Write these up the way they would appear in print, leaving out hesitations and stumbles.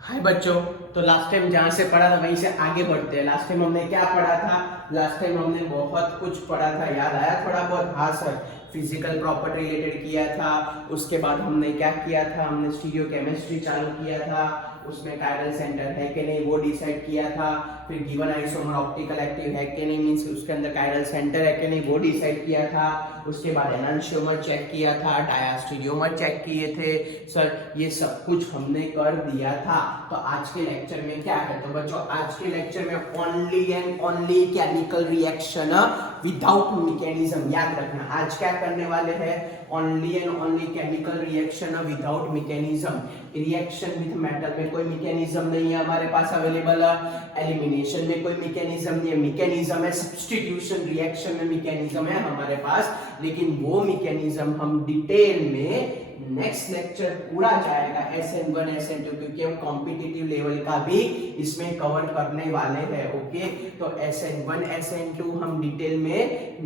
हाय बच्चों। तो last time जहाँ से पढ़ा था वहीं से आगे बढ़ते हैं। लास्ट टाइम हमने क्या पढ़ा था? लास्ट टाइम हमने बहुत कुछ पढ़ा था, याद आया थोड़ा बहुत? हाँ सर, फिजिकल प्रॉपर्टी रिलेटेड किया था। उसके बाद हमने क्या किया था? हमने स्टीरियो केमिस्ट्री चालू किया था, उसमें कायरल सेंटर है कि नहीं वो डिसाइड किया था। फिर गिवन आइसोमर ऑप्टिकल एक्टिव है कि नहीं, मींस उसके अंदर कायरल सेंटर है कि नहीं वो डिसाइड किया था। उसके बाद एनांशियोमर चेक किया था, डायास्टीरियोमर चेक किए थे। सर ये सब कुछ हमने कर दिया था। तो आज के लेक्चर में क्या है? तो बच्चों आज के लेक्चर में only and only chemical reaction without mechanism. याद रखना आज क्या करने वाले हैं? Only and only chemical reaction without mechanism. Reaction with metal में कोई मैकेनिज्म नहीं है हमारे पास अवेलेबल। एलिमिनेशन में कोई मैकेनिज्म नहीं है, मैकेनिज्म है सब्स्टिट्यूशन। रिएक्शन में मैकेनिज्म है हमारे पास, लेकिन वो मैकेनिज्म हम डिटेल में नेक्स्ट लेक्चर पूरा जाएगा SN1 SN2, क्योंकि हम कॉम्पिटिटिव लेवल का भी इसमें कवर करने वाले हैं। ओके, तो SN1 SN2 हम डिटेल में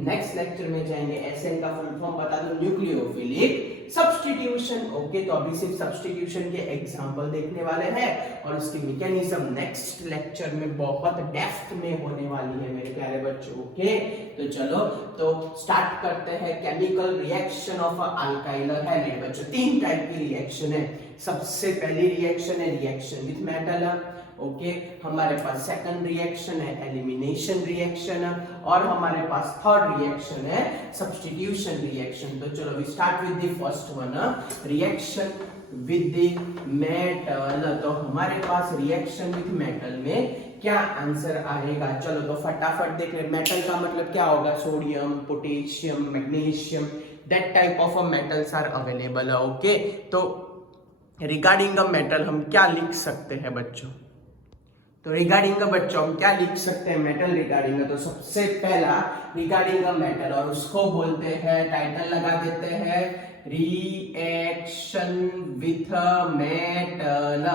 नेक्स्ट लेक्चर में जाएंगे। SN का फुल फॉर्म बता दो, न्यूक्लियोफिलिक सब्स्टिट्यूशन। ओके, तो अभी सिर्फ सब्स्टिट्यूशन के एग्जांपल देखने वाले हैं और इसकी मैकेनिज्म नेक्स्ट लेक्चर में बहुत डेप्थ में होने वाली है मेरे प्यारे बच्चों। ओके, तो चलो तो स्टार्ट करते हैं। Chemical reaction of alkyl halide. बच्चों तीन टाइप की रिएक्शन है। सबसे पहली रिएक्शन है रिएक्शन विद मेटल। ओके, हमारे पास सेकंड रिएक्शन है एलिमिनेशन रिएक्शन, और हमारे पास थर्ड रिएक्शन है सब्स्टिट्यूशन रिएक्शन। तो चलो we start with the first one, reaction with the metal. तो हमारे पास रिएक्शन विद मेटल में क्या आंसर आएगा? चलो तो फटाफट देख ले। मेटल का मतलब क्या होगा? Sodium, potassium, magnesium, that type of metals are available. Okay, तो रिगार्डिंग अ मेटल हम क्या लिख सकते हैं बच्चों? तो रिगार्डिंग का बच्चों हम क्या लिख सकते हैं मेटल रिगार्डिंग? तो सबसे पहला रिगार्डिंग का मेटल, और उसको बोलते हैं, टाइटल लगा देते हैं, रिएक्शन विथ मेटल।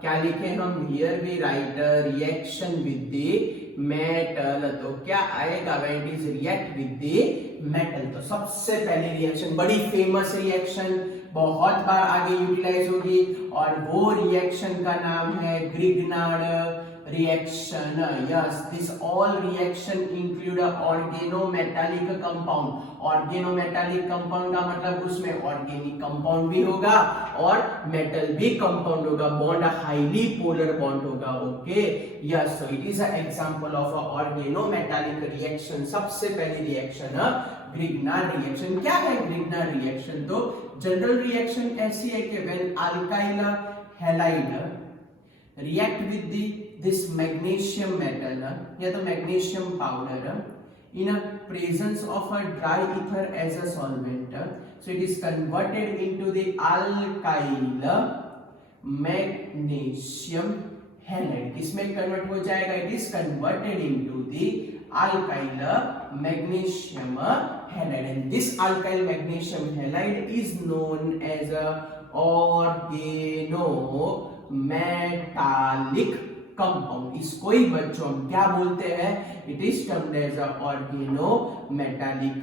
क्या लिखे हम? Here we write reaction with the metal. तो क्या आएगा? When it is react with the metal. तो सबसे पहली रिएक्शन, बड़ी फेमस रिएक्शन, बहुत बार आगे यूटिलाइज होगी, और वो रिएक्शन का नाम है Grignard reaction. Yes, this all reaction include a organometallic compound. Organometallic compound का मतलब उसमें organic compound भी होगा और metal भी compound होगा, bond highly polar bond होगा. Okay, yes, so it is an example of a organometallic reaction. सबसे पहली reaction ग्रिग्नार्ड रिएक्शन। क्या है ग्रिग्नार्ड रिएक्शन? तो जनरल रिएक्शन ऐसी है कि when alkyl halide react with this magnesium metal या तो magnesium powder in a presence of a dry ether as a solvent, so it is converted into the alkyl magnesium halide. किसमें convert हो जाएगा? it is converted into the alkyl magnesium halide, and this alkyl magnesium halide is known as a organometallic compound. इसको ही बच्चों हम क्या बोलते हैं? It is termed as a organometallic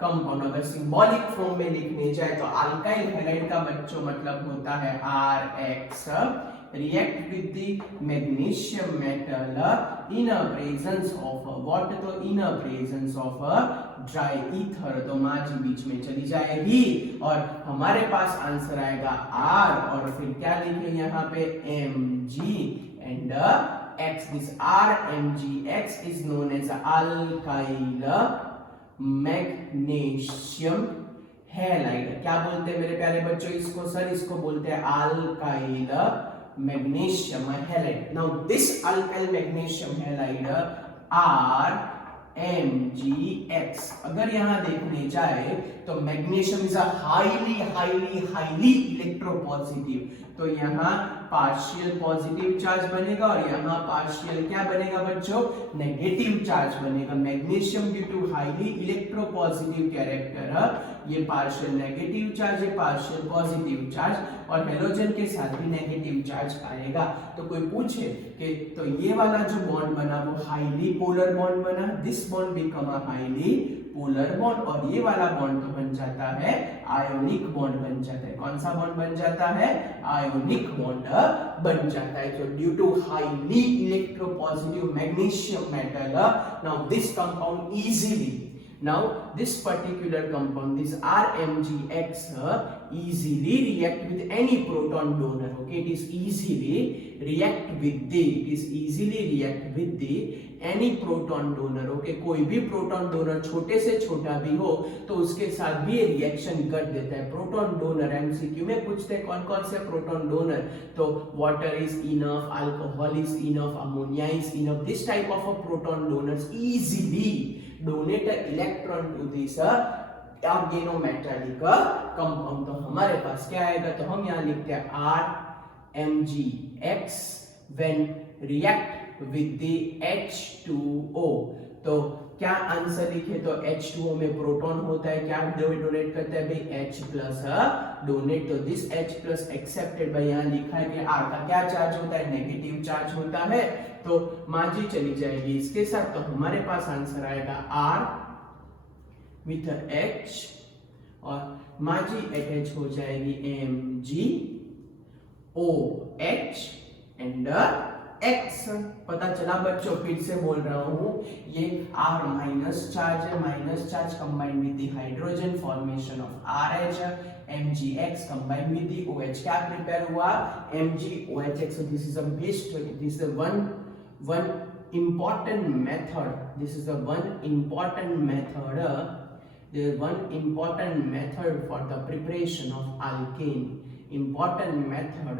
compound. अगर सिंबॉलिक फॉर्म में लिखने जाए तो अल्काइल हैलाइड का बच्चों मतलब होता है RX, react with the magnesium metal in a presence of what? तो in a presence of a dry ether। तो माज बीच में चली जाएगी और हमारे पास आंसर आएगा R, और फिर क्या लिखे यहाँ पे? Mg and X. This RMgX is known as alkyl magnesium halide. क्या बोलते हैं मेरे प्यारे बच्चों इसको? सर इसको बोलते हैं alkyl magnesium halide. Now this alkyl magnesium halide RMgX, अगर यहां देखने जाए तो magnesium is a highly highly highly electropositive. तो यहाँ पार्शियल पॉजिटिव चार्ज बनेगा और यहाँ पार्शियल क्या बनेगा बच्चों? नेगेटिव चार्ज बनेगा। Magnesium due to highly electropositive character, ये पार्शियल नेगेटिव चार्ज, ये पार्शियल पॉजिटिव चार्ज, और हेलोजन के साथ भी नेगेटिव चार्ज आएगा। तो कोई पूछे कि तो ये वाला जो बॉन्ड बना वो हाईली पोलर बॉन्ड बना, this bond become a highly polar bond, और ये वाला बॉन्ड तो बन जाता है आयोनिक बॉन्ड बन जाता है। कौन सा बॉन्ड बन जाता है? आयोनिक बॉन्ड बन जाता है। So due to highly electropositive magnesium metal, now this compound easily, now this particular compound, this RMgX, easily react with any proton donor. Okay, it is easily react with the any proton donor. Okay, कोई भी proton donor छोटे से छोटा भी हो तो उसके साथ भी ये रिएक्शन कर देता है। प्रोटॉन डोनर एमसीक्यू में पूछते हैं कौन कौन से प्रोटॉन डोनर, तो water is enough, alcohol is enough, ammonia is enough, this type of a proton donors easily donate electron to this organometallic compound. तो हमारे पास क्या आएगा, तो हम यहाँ लिखते हैं RMgX when react with the H2O। तो क्या आंसर लिखे, तो H2O में प्रोटॉन होता है, क्या डोनेट करता है भाई, H प्लस डोनेट। तो this H plus accepted by, यहाँ लिखा है कि R का क्या चार्ज होता है, नेगेटिव चार्ज होता है, तो माजी चली जाएगी इसके साथ। तो हमारे पास आंसर आएगा R विथ H, और माजी अटैच हो जाएगी MgOH एंड X। पता चला बच्चों, फिर से बोल रहा हूं, ये R माइनस चार्ज है, minus charge combined with the hydrogen formation of RH, MgX combined with the OH, क्या प्रिपेयर हुआ, MgOH। So this is a best, this is the one important method, this is the one important method, there is one important method for the preparation of alkane, important method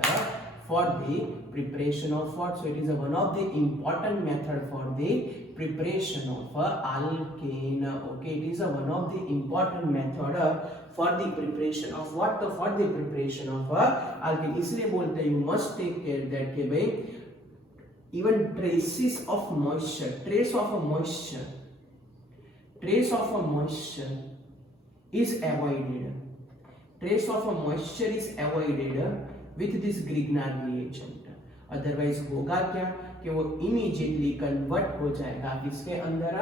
for the preparation of what, so it is one of the important method for the preparation of alkane. Okay, it is one of the important method for the preparation of what, for the preparation of alkane। इसलिए बोलते हैं you must take care that के भाई even traces of moisture, trace of a moisture is avoided, trace of a moisture is avoided with this Grignard reagent। Otherwise होगा क्या कि वो immediately convert हो जाएगा किसके अंदर,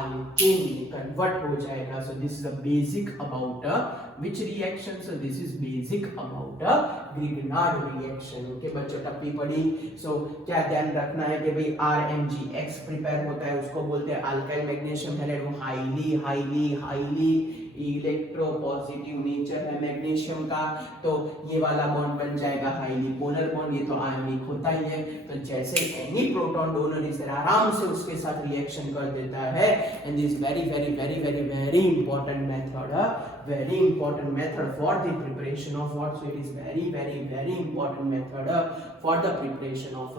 अल्केन में कन्वर्ट हो जाएगा। सो this is a basic about which reaction, so this is basic about Grignard reaction. Okay बच्चों, टप्पी पड़ी। सो क्या ध्यान रखना है कि भाई RMgX प्रिपेयर होता है, उसको बोलते हैं अल्काइल मैग्नीशियम हैलाइड, वो हाईली इलेक्ट्रोपॉजिटिव नेचर है मैग्नीशियम का, तो ये वाला बॉन्ड बन जाएगा हाईली पोलर बॉन्ड, ये तो आयनिक होता ही है। तो जैसे एनी प्रोटॉन डोनर इस तरह आराम से उसके साथ रिएक्शन कर देता है, and this very important method, very important method for the preparation of what, so it is very important method for the preparation of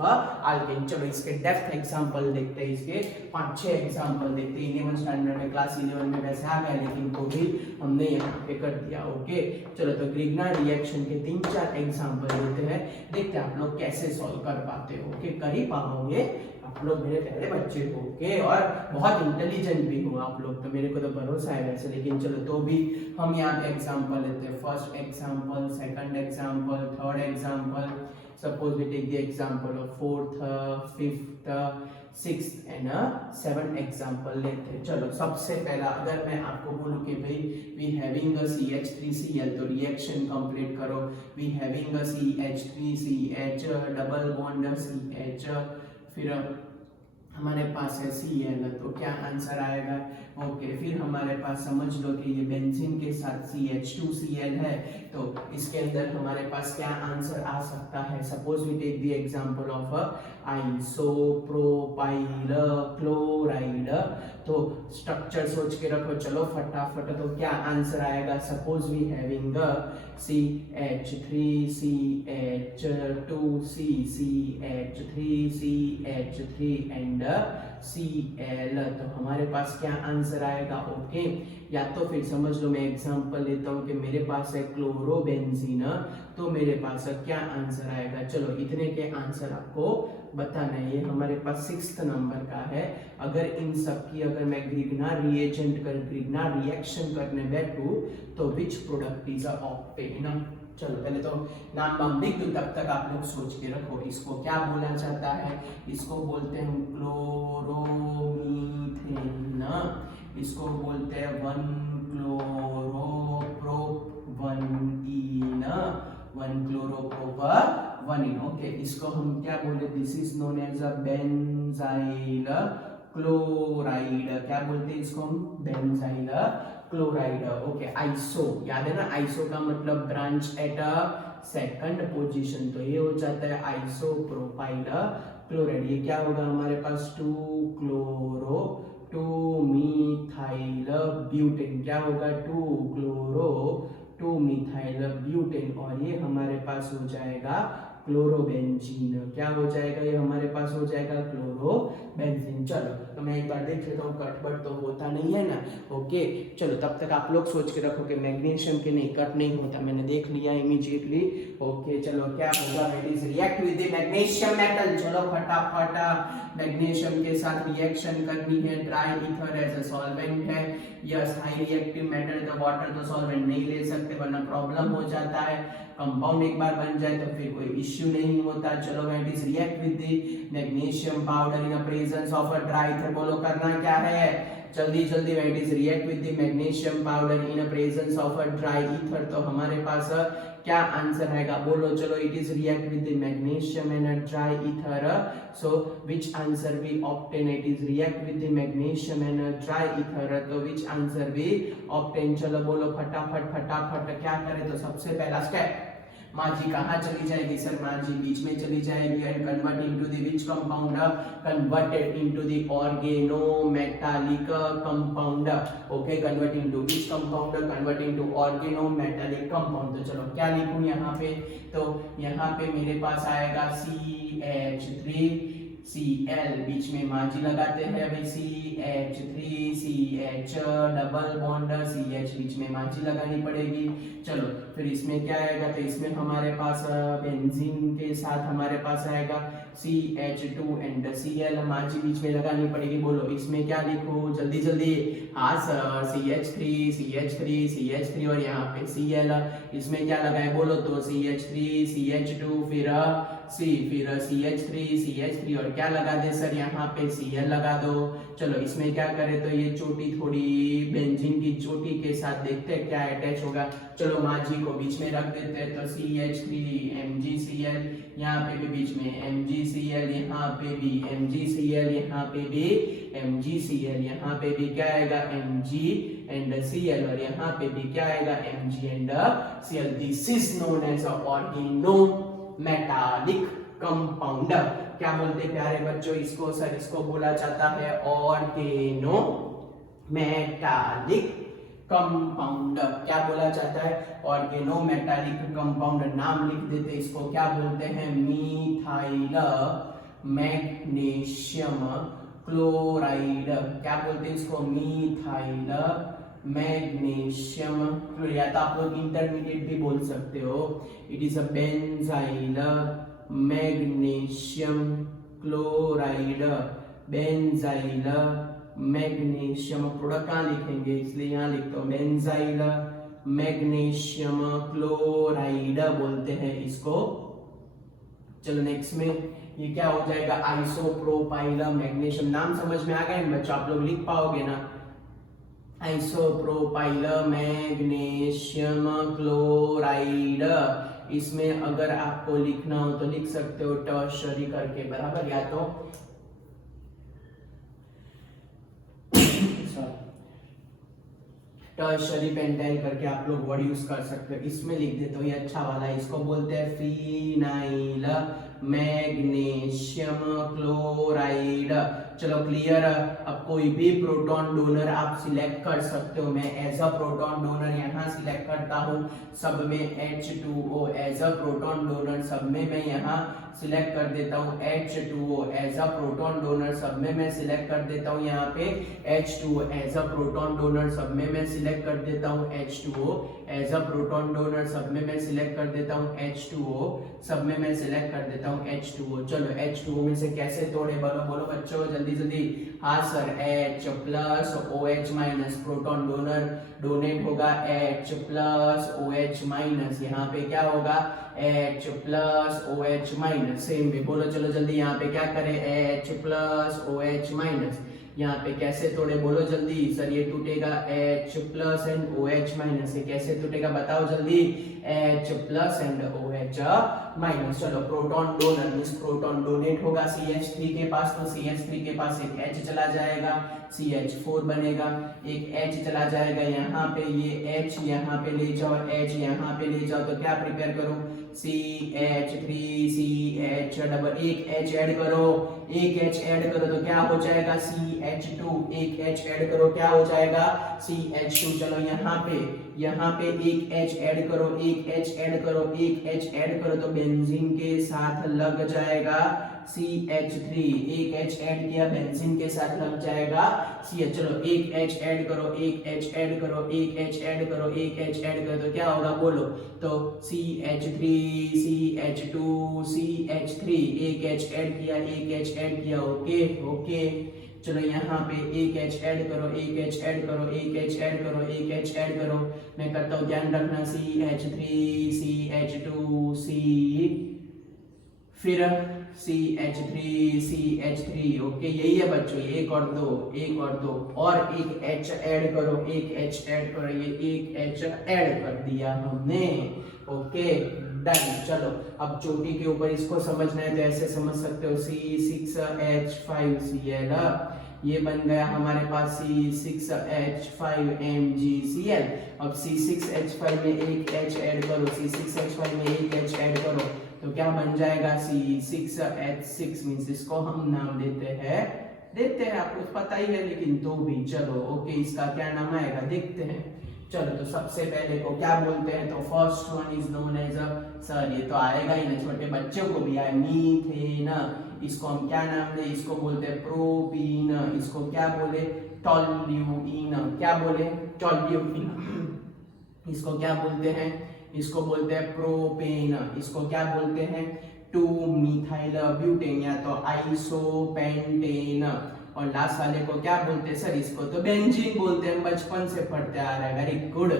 alkane। चलो इसके डेप्थ एग्जांपल देखते हैं, इसके 5-6 एग्जांपल देखते हैं। 11 स्टैंडर्ड में, क्लास 11 में वैसे आ गया, लेकिन तो भी हमने यहाँ पे कर दिया। ओके चलो, तो ग्रिग्नार्ड रिएक्शन के 3-4 एग्जांपल देते हैं, देखते हैं आप लोग कैसे सॉल्व कर पाते हो। ओके, कर ही पाओगे आप लोग, मेरे प्यारे बच्चे हो। ओके, और बहुत इंटेलिजेंट भी हो आप लोग, तो मेरे को तो भरोसा है वैसे, लेकिन चलो तो भी हम यहाँ पे एग्जांपल लेते हैं। First example, second example, third example. Suppose we take the example of fourth, fifth, sixth and 7th example लेते हैं। चलो सबसे पहला, अगर मैं आपको बोलूं कि भाई वी हैविंग अ CH3Cl, तो रिएक्शन कंप्लीट करो। We having a CH3CH double bond CH, फिर हमारे पास है Cl, तो क्या आंसर आएगा। ओके, फिर हमारे पास समझ लो कि ये बेंजीन के साथ CH2Cl है, तो इसके अंदर हमारे पास क्या आंसर आ सकता है। Suppose we take the example of isopropyl chloride, तो स्ट्रक्चर सोच के रखो चलो फटाफट, तो क्या आंसर आएगा। Suppose we having CH3CH2CCH3CH3 and Cl, तो हमारे पास क्या आंसर आएगा। ओके, या तो फिर समझ लो, मैं एग्जांपल लेता हूँ कि मेरे पास है क्लोरोबेंजीन, तो मेरे पास क्या आंसर आएगा। चलो इतने के आंसर आपको बताना है। ये हमारे पास 6th नंबर का है। अगर इन सब की अगर मैं ग्रिग्नार्ड रिएजेंट कर ग्रिग्नार्ड रिएक्शन करने बैठूं, तो विच प्रोडक्ट इज ऑप्टेन। चलो पहले तो नाम वाम लिख दूं, तब तक आप लोग सोच के रखो इसको क्या बोला जाता है। इसको बोलते हैं क्लोरोमीथेन, इसको बोलते हैं 1-क्लोरोप्रोप-1-ईन, 1-क्लोरोप्रोप-1-ईन। ओके, इसको हम क्या बोले, this is known as a benzyl chloride. क्या बोलते हैं इसको हम, बेंजाइल क्लोराइड। ओके, आइसो याद है ना, आइसो का मतलब branch at a second position, तो ये हो जाता है आइसोप्रोपाइल क्लोराइड। ये क्या होगा हमारे पास, 2-क्लोरो 2-मिथाइल ब्यूटेन, क्या होगा 2-क्लोरो 2-मिथाइल ब्यूटेन, और ये हमारे पास हो जाएगा क्लोरोबेंजीन। क्या हो जाएगा, ये हमारे पास हो जाएगा क्लोरोबेंजीन। चलो तो मैं एक बार देख लेता हूँ, कटबट तो होता नहीं है ना। ओके चलो, तब तक आप लोग सोच के रखो कि मैग्नीशियम के नहीं, कट नहीं होता, मैंने देख लिया इमीडिएटली। ओके चलो, क्या होगा, it is react with the magnesium metal. चलो फटाफट मैग्नीशियम के साथ रिएक्शन करनी है। Dry ether as a solvent है, यस हाई रिएक्टिव मेटल, तो वाटर तो सॉल्वेंट नहीं ले सकते वरना प्रॉब्लम हो जाता है। कंपाउंड एक बार बन जाए तो फिर कोई इश्यू नहीं होता। चलो when it is react with the magnesium powder in presence of a dry ether, बोलो करना क्या है, जल्दी जल्दी। When it is react with the magnesium powder in presence of a dry ether, तो हमारे पास क्या आंसर आएगा, बोलो। चलो, it is react with the magnesium and a dry ether, so which answer we obtain, it is react with the magnesium and a dry ether, तो which answer we obtain. चलो बोलो फटाफट फटाफट, क्या करें, तो सबसे पहला स्टेप, माजी कहाँ चली जाएगी सर, माजी बीच में चली जाएगी, and convert into the which compound, converted into the organometallic compound. Okay, convert into which compound, convert into organometallic compound. तो चलो क्या लिखूं यहाँ पे, तो यहाँ पे मेरे पास आएगा CH3Cl, बीच में माजी लगाते हैं भाई, CH3CH डबल बॉन्ड CH, बीच में माजी लगानी पड़ेगी। चलो फिर इसमें क्या आएगा, तो इसमें हमारे पास बेंजीन के साथ हमारे पास आएगा CH2 एंड Cl, माजी बीच में लगानी पड़ेगी। बोलो इसमें क्या लिखूं, जल्दी जल्दी, हाँ सर, CH3 और यहाँ पे Cl, इसमें क्या लगाए बोलो, तो CH3 CH2 फिर CH3 और क्या लगा दे सर, यहाँ पे Cl लगा दो। चलो इसमें क्या करें, तो ये चोटी थोड़ी बेंजीन की चोटी के साथ देखते हैं क्या अटैच होगा। चलो माजी को बीच में रख देते हैं, तो CH3 MgCl, यहाँ पे भी बीच में MgCl, यहाँ पे भी MgCl, यहाँ पे भी MgCl, यहाँ पे भी क्या आएगा Mg एंड Cl, और यहाँ पे भी क्या आएगा Mg and Cl। This is known as organometallic compound. क्या बोलते हैं प्यारे बच्चों इसको, सर इसको बोला जाता है ऑर्गेनोमेटालिक कंपाउंड। क्या बोला जाता है, ऑर्गेनोमेटालिक कंपाउंड। नाम लिख देते इसको, क्या बोलते हैं, मिथाइल मैग्नीशियम क्लोराइड। क्या बोलते हैं इसको, मिथाइल मैग्नीशियम क्लोराइड, या तो आप लोग इंटरमीडिएट भी बोल सकते हो। It is a benzyl magnesium chloride, benzyl magnesium, product कहाँ लिखेंगे इसलिए यहाँ लिखता हूँ, बेंजाइल मैग्नीशियम क्लोराइड बोलते हैं इसको। चलो नेक्स्ट में ये क्या हो जाएगा, आइसोप्रोपाइल मैग्नीशियम। नाम समझ में आ गया बच्चों, आप लोग लिख पाओगे ना, आइसोप्रोपाइल मैग्नीशियम क्लोराइड। इसमें अगर आपको लिखना हो तो लिख सकते हो टर्शरी करके, बराबर, या तो टर्शरी पेंटाइल करके आप लोग वर्ड यूज कर सकते हो। इसमें लिख देते हो ये अच्छा वाला, इसको बोलते हैं फिनाइल मैग्नीशियम क्लोराइड। चलो क्लियर। अब कोई भी प्रोटॉन डोनर आप सिलेक्ट कर सकते हो। मैं एज अ प्रोटॉन डोनर यहाँ सिलेक्ट करता हूँ, सब में H2O as a proton donor, सब में मैं यहाँ सिलेक्ट कर देता हूँ H2O as a proton donor, सब में मैं सिलेक्ट कर देता हूँ यहाँ पे H2O as a proton donor, सब में मैं सिलेक्ट कर देता हूँ H2O as a proton donor सब में मैं सिलेक्ट कर देता हूँ H2O, सब में मैं सिलेक्ट कर देता हूँ H2O। चलो H2O में से कैसे तोड़े, बोलो बोलो बच्चों जल्दी जल्दी। हाँ sir, H plus OH minus, proton donor donate होगा H प्लस OH माइनस, यहाँ पे क्या होगा H plus OH minus, same भी बोलो चलो जल्दी। यहाँ पे क्या करें H प्लस OH माइनस, यहाँ पे कैसे तोड़े बोलो जल्दी। सर ये टूटेगा H plus and OH minus, ये कैसे टूटेगा बताओ जल्दी, H plus and OH minus. चलो proton donor means proton donate होगा CH3 के पास, तो CH3 के पास एक H चला जाएगा, CH4 बनेगा, एक H चला जाएगा यहाँ पे, ये H यहाँ पे ले जाओ, H यहाँ पे ले जाओ, तो क्या प्रिपेयर करो CH3 CH डबल, एक H ऐड करो, एक H ऐड करो तो क्या हो जाएगा CH2, एक H ऐड करो क्या हो जाएगा CH2। चलो यहाँ पे एक H ऐड करो, एक H ऐड करो, एक H ऐड करो तो बेंजीन के साथ लग जाएगा CH3, एक H ऐड किया बेंजीन के साथ लग जाएगा CH। चलो एक H ऐड करो, एक H ऐड करो, एक H ऐड करो, एक H ऐड करो तो क्या होगा बोलो, तो CH3 CH2 CH3, एक H ऐड किया, एक H ऐड किया, ओके ओके। चलो यहाँ पे एक H ऐड करो, एक H ऐड करो, एक H ऐड करो, एक H ऐड करो, मैं करता हूँ ध्यान रखना CH3 CH2 फिर CH3 CH3, ओके यही है बच्चों, एक और दो, एक और दो, और एक H ऐड करो, एक H ऐड करो, ये एक H ऐड कर दिया हमने, ओके डन। चलो अब चोटी के ऊपर इसको समझना है तो ऐसे समझ सकते हो C6H5Cl, ये बन गया हमारे पास C6H5MgCl। अब C6H5 में एक H ऐड करो, C6H5 में एक H ऐड करो तो क्या बन जाएगा C6H6 मींस इसको हम नाम देते हैं आपको पता ही है लेकिन तो भी चलो ओके, इसका क्या नाम आएगा देखते हैं। चलो तो सबसे पहले को क्या बोलते हैं, तो first one is known as sir ये तो आएगा ही ना, छोटे बच्चों को भी आए मीथेन, इसको हम क्या नाम दे, इसको बोलते हैं प्रोपीन, इसको क्या बोले टोल्यूइन, क्या बोले टोल्यूइन, इसको क्या बोलते हैं, इसको बोलते हैं प्रोपेन, इसको क्या बोलते हैं 2-मिथाइल ब्यूटेन या तो आइसोपेंटेन, और लास्ट वाले को क्या बोलते हैं सर, इसको तो बेंजीन बोलते हैं, बचपन से पढ़ते आ रहे हैं, very good.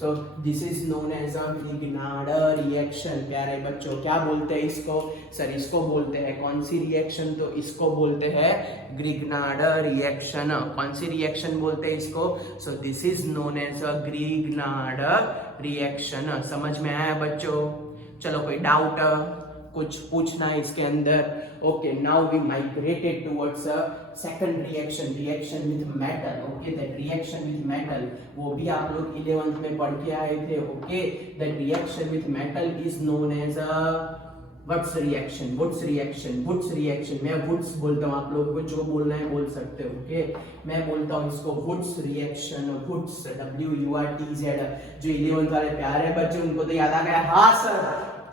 So this is known as a Grignard reaction. प्यारे बच्चों क्या बोलते हैं इसको सर, इसको बोलते हैं कौन सी रिएक्शन, तो इसको बोलते हैं ग्रिग्नार्ड रिएक्शन। कौन सी रिएक्शन बोलते हैं इसको, so this is known as a Grignard reaction. समझ में आया बच्चों, चलो कोई डाउट कुछ पूछना है इसके अंदर, okay now we migrated towards a second reaction, reaction with metal, okay that reaction with metal वो भी आप लोग 11th में पढ़ के आए थे, okay that reaction with metal is known as a Wurtz reaction, Wurtz reaction, Wurtz reaction, मैं वुड्स बोलता हूँ, आप लोगों को जो बोलना है बोल सकते हो, ओके मैं बोलता हूँ इसको वुड्स रिएक्शन, वुड्स WURTZ। जो 11th वाले प्यारे बच्चे उनको तो याद आ गया, हाँ सर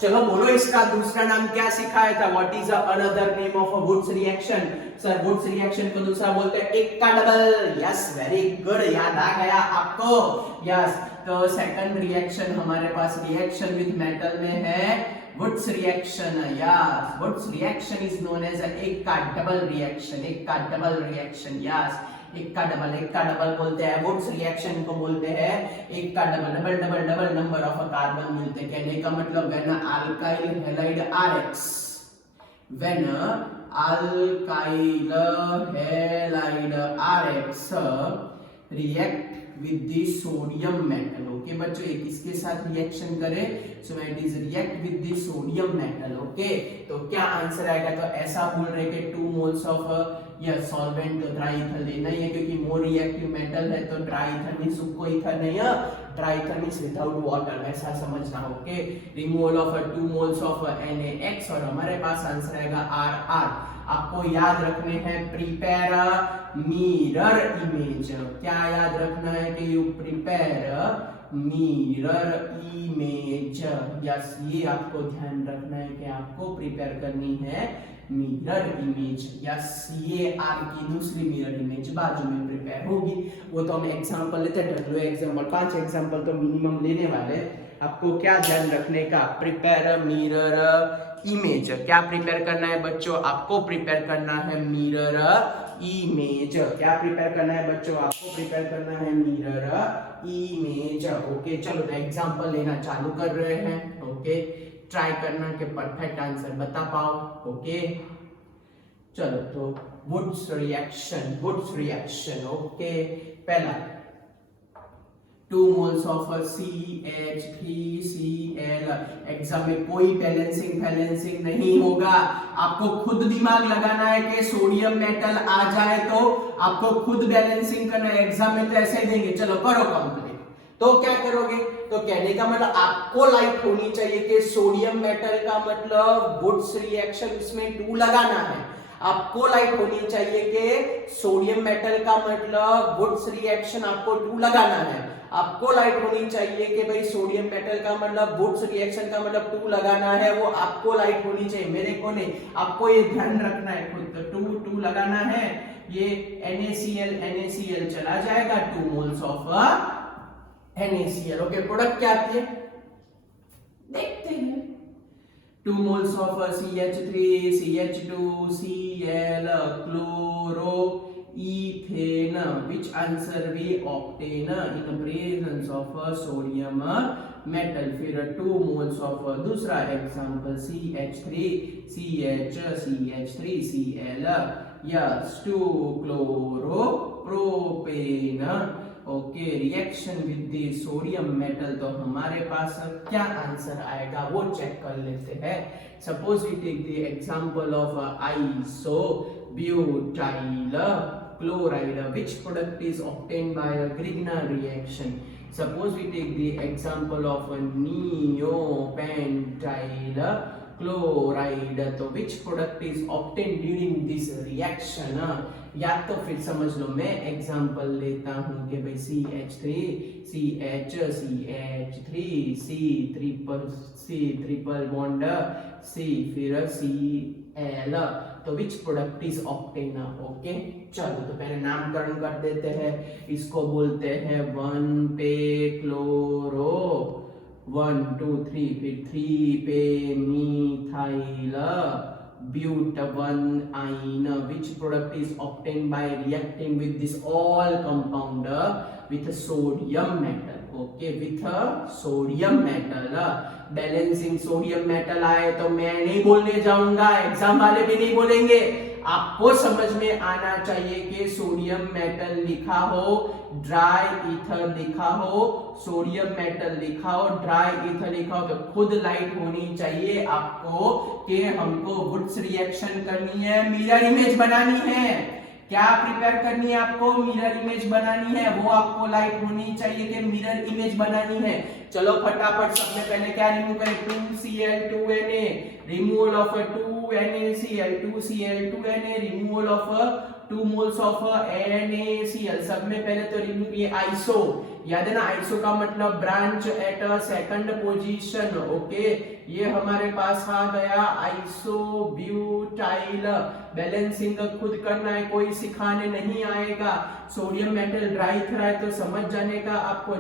चलो बोलो इसका दूसरा नाम क्या सिखाया था, what is another name of a Wurtz reaction, sir woods reaction को दूसरा बोलते हैं एक्का डबल, यस वेरी गुड याद आ गया आपको, यस। तो सेकंड रिएक्शन हमारे पास रिएक्शन विद मेटल में है Wurtz reaction, yes Wurtz reaction is known as एक्का डबल रिएक्शन, एक्का डबल रिएक्शन, यस एक्का डबल बोलते हैं, वुड्स रिएक्शन को बोलते हैं एक्का double, double double double number of carbon मिलते हैं, कहने का मतलब when alkyl halide RX, when alkyl halide RX react with the sodium metal, okay बच्चों एक इसके साथ रिएक्शन करें, so it is react with the sodium metal, okay तो क्या आंसर आएगा, तो ऐसा बोल रहे कि 2 मोल्स ऑफ या सॉल्वेंट तो ड्राई ईथर लेना ही है क्योंकि मोर रिएक्टिव मेटल है, तो ड्राई ईथर मींस सुको ईथर नहीं है, dry ether means without water, ऐसा समझना, okay removal of 2 moles of NaX, और हमारे पास आंसर आएगा RR। आपको याद रखने हैं प्रिपेयर मिरर इमेज, क्या याद रखना है कि you prepare mirror image. Yes, ये आपको ध्यान रखना है कि आपको प्रिपेयर करनी है मिरर इमेज। यस, ये आपकी दूसरी मिरर इमेज बाजू में प्रिपेयर होगी। वो तो हम एग्जांपल लेते हैं, एग्जांपल 5 एग्जांपल तो मिनिमम लेने वाले। आपको क्या ध्यान रखने का, प्रिपेयर मिरर इमेज। क्या प्रिपेयर करना है बच्चों, आपको प्रिपेयर करना है मिरर इमेज। क्या प्रिपेयर करना है बच्चों, आपको प्रिपेयर करना है मिरर इमेज। ओके, चलो तो एग्जांपल लेना चालू कर रहे हैं। ओके, ट्राई करना कि परफेक्ट आंसर बता पाओ। ओके, चलो तो वुड्स रिएक्शन। ओके, पहला 2 moles of CH3Cl। एग्जाम में कोई बैलेंसिंग नहीं होगा, आपको खुद दिमाग लगाना है कि सोडियम मेटल आ जाए तो आपको खुद बैलेंसिंग करना है। एग्जाम में तो ऐसे ही देंगे, चलो करो कंप्लीट। तो क्या करोगे, तो कहने का मतलब आपको लाइट होनी चाहिए कि सोडियम मेटल का मतलब वुड्स रिएक्शन, इसमें 2 लगाना है। आपको लाइट होनी चाहिए कि सोडियम मेटल का मतलब वुड्स रिएक्शन, आपको 2 लगाना है। आपको लाइट होनी चाहिए कि भाई सोडियम मेटल का मतलब वुड्स रिएक्शन का मतलब 2 लगाना है, वो आपको लाइट होनी चाहिए, मेरे को नहीं। आपको ये ध्यान रखना है खुद, तो 2 लगाना है। ये NaCl चला जाएगा, 2 moles of NaCl। Okay, product क्या आती है देखते हैं। 2 moles of CH3 CH2 Cl chloro ethane, which answer we obtain in presence of sodium metal। फिर 2 moles of दूसरा example CH3 CH3Cl, yes, 2 chloropropane। Okay, reaction with the sodium metal, तो हमारे पास क्या आंसर आएगा वो चेक कर लेते हैं। Suppose we take the example of isobutyl chloride, which product is obtained by a Grignard reaction। Suppose we take the example of neopentyl chloride, तो which product is obtained during this reaction। या तो फिर समझ लो, मैं example लेता हूं कि भाई CH3 CH3 C triple bond C, फिर Cl, तो which product is obtain. Okay, चलो तो पहले नामकरण कर देते हैं। इसको बोलते हैं 1 पे क्लोरो 1 2 3, फिर 3 पे methyl but 1 ine, which product is obtained by reacting with this all compound with sodium metal। okay, with sodium metal। Balancing sodium metal आए तो मैं नहीं बोलने जाऊंगा, एग्जाम वाले भी नहीं बोलेंगे। आपको समझ में आना चाहिए कि सोडियम मेटल लिखा हो, ड्राई ईथर लिखा हो, सोडियम मेटल लिखा हो, ड्राई ईथर लिखा हो, तो खुद लाइट होनी चाहिए आपको कि हमको वुड्स रिएक्शन करनी है, मिरर इमेज बनानी है। क्या प्रिपेयर करनी है आपको, मिरर इमेज बनानी है, वो आपको लाइट होनी चाहिए कि मिरर इमेज बनानी है। चलो फटाफट, सबसे पहले क्या रिमूव करें, 2Cl2Na, removal of 2NaCl, 2Cl2Na, removal of 2 moles of NaCl। सब में पहले तो रिमूव, ये आइसो, याद है ना, आइसो का मतलब branch at a second position. Okay, ये हमारे पास आ गया आइसोब्यूटाइल। बैलेंसिंग खुद करना है, कोई सिखाने नहीं आएगा। सोडियम मेटल ड्राई है तो समझ जाने का आपको।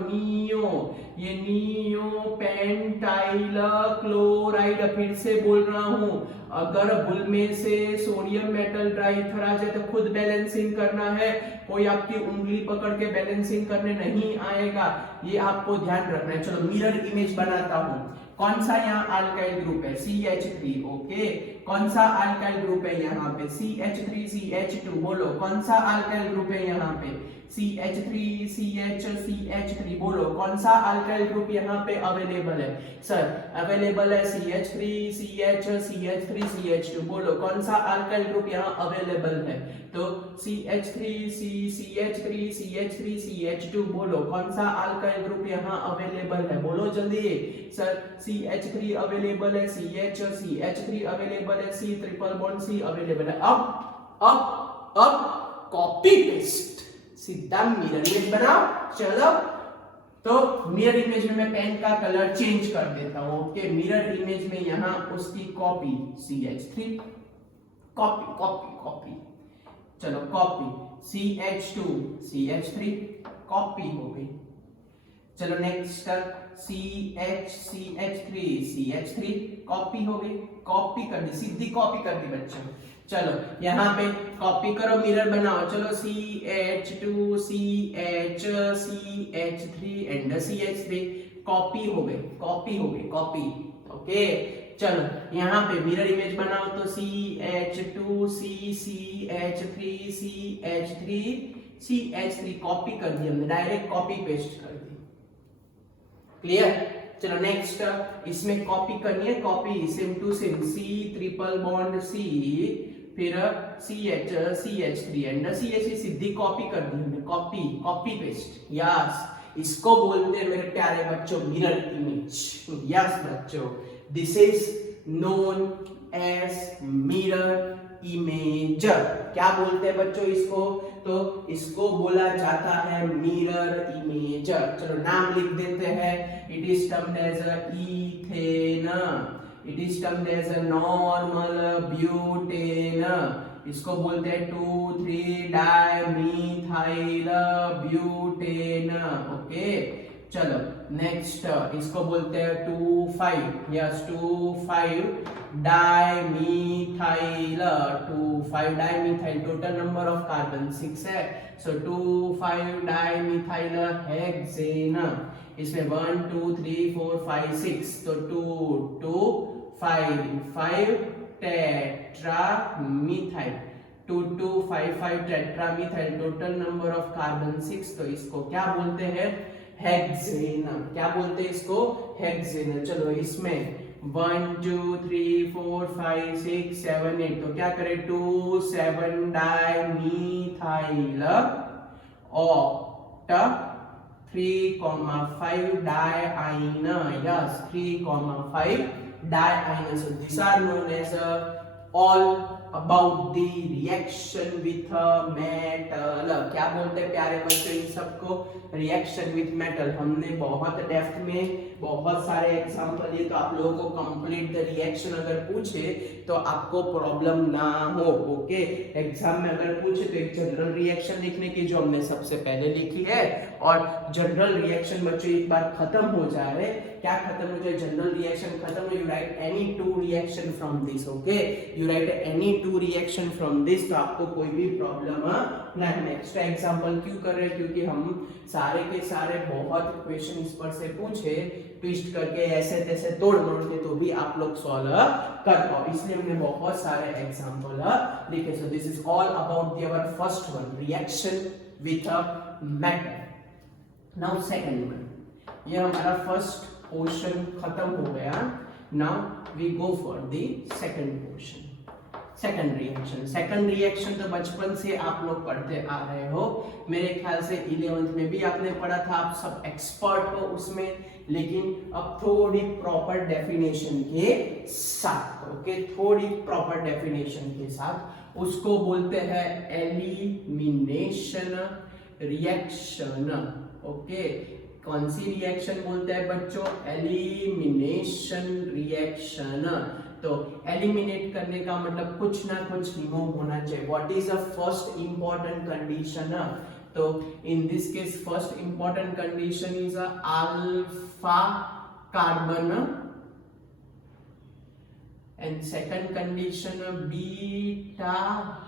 ये नियोपेंटाइल क्लोराइड, फिर से बोल रहा हूं, अगर बुल में से सोडियम मेटल ड्राई आ जाए तो खुद बैलेंसिंग करना है, कोई आपकी उंगली पकड़ के बैलेंसिंग करने नहीं आएगा, ये आपको ध्यान रखना है। चलो मिरर इमेज बनाता हूं। कौन सा यहाँ अल्काइल ग्रुप है, CH3। ओके, कौन सा अल्काइल ग्रुप है यहाँ पे, CH3 CH2। बोलो कौन सा अल्काइल ग्रुप है यहाँ पे, CH3 CH3। बोलो कौन सा अल्काइल ग्रुप यहाँ पे अवेलेबल है, सर अवेलेबल है CH3 CH3 CH2। बोलो कौन सा अल्काइल ग्रुप यहाँ अवेलेबल है, तो CH3 CH3 CH2। बोलो कौन सा अल्काइल ग्रुप यहाँ अवेलेबल है, बोलो जल्दी सर। CH3 अवेलेबल है, CH3 अवेलेबल है, C triple bond C available है। अब कॉपी पेस्ट, सीधा मिरर इमेज बनाओ। चलो तो मिरर इमेज में मैं पेन का कलर चेंज कर देता हूं। ओके, मिरर इमेज में यहां उसकी copy CH3, copy copy copy, चलो कॉपी CH2 CH3, कॉपी हो गई। चलो नेक्स्ट CH3 CH3, कॉपी हो गई, कॉपी कर दी, सीधी कॉपी कर दी बच्चों। चलो यहाँ पे कॉपी करो, मिरर बनाओ। चलो CH2 CH CH3 and CH3, copy हो गई, कॉपी हो गई, कॉपी। ओके, चलो यहाँ पे मिरर इमेज बनाओ तो CH2 CH3 CH3 CH3, copy कर दी हमने, डायरेक्ट कॉपी पेस्ट कर दी। क्लियर? चलो नेक्स्ट, इसमें कॉपी करनी है, copy same to same C triple bond C, फिर CH CH3 एंड CH3, सीधी कॉपी कर दी हमने, कॉपी कॉपी पेस्ट। यस, इसको बोलते हैं मेरे प्यारे बच्चों मिरर इमेज। यस बच्चों, this is known as mirror image. क्या बोलते हैं बच्चों इसको? तो इसको बोला जाता है मिरर इमेज। चलो नाम लिख देते हैं। It is termed as ethane, it is termed as normal butane, इसको बोलते हैं 2,3 डाइमीथाइल ब्यूटेन। ओके, चलो नेक्स्ट, इसको बोलते हैं 2,5, yes 2,5 dimethyl, 2,5 dimethyl, total number of carbon 6 है, सो 2,5 डाइमीथाइल हेक्सेन। इसमें 1 2 3 4 5 6, तो 2 2 5 5 टेट्रामीथाइल, 2 2 5 5 टेट्रामीथाइल, टोटल नंबर ऑफ कार्बन 6, तो इसको क्या बोलते हैं? हेक्सेन। क्या बोलते हैं इसको? हेक्सेन। चलो इसमें 1 2 3 4 5 6 7 8, तो क्या करें? 2 7 dimethyl oct 3,5 diyne, yes 3,5 diyne. So these are known as all about the reaction with metal। क्या बोलते हैं प्यारे बच्चों इन सबको? Reaction with metal. हमने बहुत डेप्थ में बहुत सारे एग्जांपल लिए, तो आप लोगों को कंप्लीट द रिएक्शन अगर पूछे तो आपको प्रॉब्लम ना हो। ओके, एग्जाम में अगर पूछे तो एक जनरल रिएक्शन लिखने की जो हमने सबसे पहले लिखी है, और जनरल रिएक्शन बच्चों एक बार खत्म हो जाए, क्या खत्म हो जाए? जनरल रिएक्शन खत्म हो, you right any 2 reaction from this. Okay, you right any 2 reaction from this, तो आपको कोई भी प्रॉब्लम नहीं। एक्स्ट्रा एग्जांपल क्यों कर रहे हैं? क्योंकि हम सारे के सारे बहुत क्वेश्चन इस पर से पूछे, ट्विस्ट करके ऐसे तैसे तोड़ मोड़ के, तो भी आप लोग सॉल्व कर पाओ, इसलिए हमने बहुत सारे एग्जांपल लिखे। So this is all about the our first one, reaction with metal. Now second one, ये हमारा फर्स्ट पोर्शन खत्म हो गया। Now we go for the second portion, second reaction. Second reaction तो बचपन से आप लोग पढ़ते आ रहे हो, मेरे ख्याल से 11th में भी आपने पढ़ा था, आप सब एक्सपर्ट हो उसमें, लेकिन अब थोड़ी प्रॉपर डेफिनेशन के साथ। ओके, थोड़ी प्रॉपर डेफिनेशन के साथ उसको बोलते हैं एलिमिनेशन रिएक्शन। ओके, कौन सी रिएक्शन बोलते हैं बच्चों? Elimination reaction. तो एलिमिनेट करने का मतलब कुछ ना कुछ रिमूव होना चाहिए। What is the first important condition? तो in this case first important condition is alpha carbon and second condition beta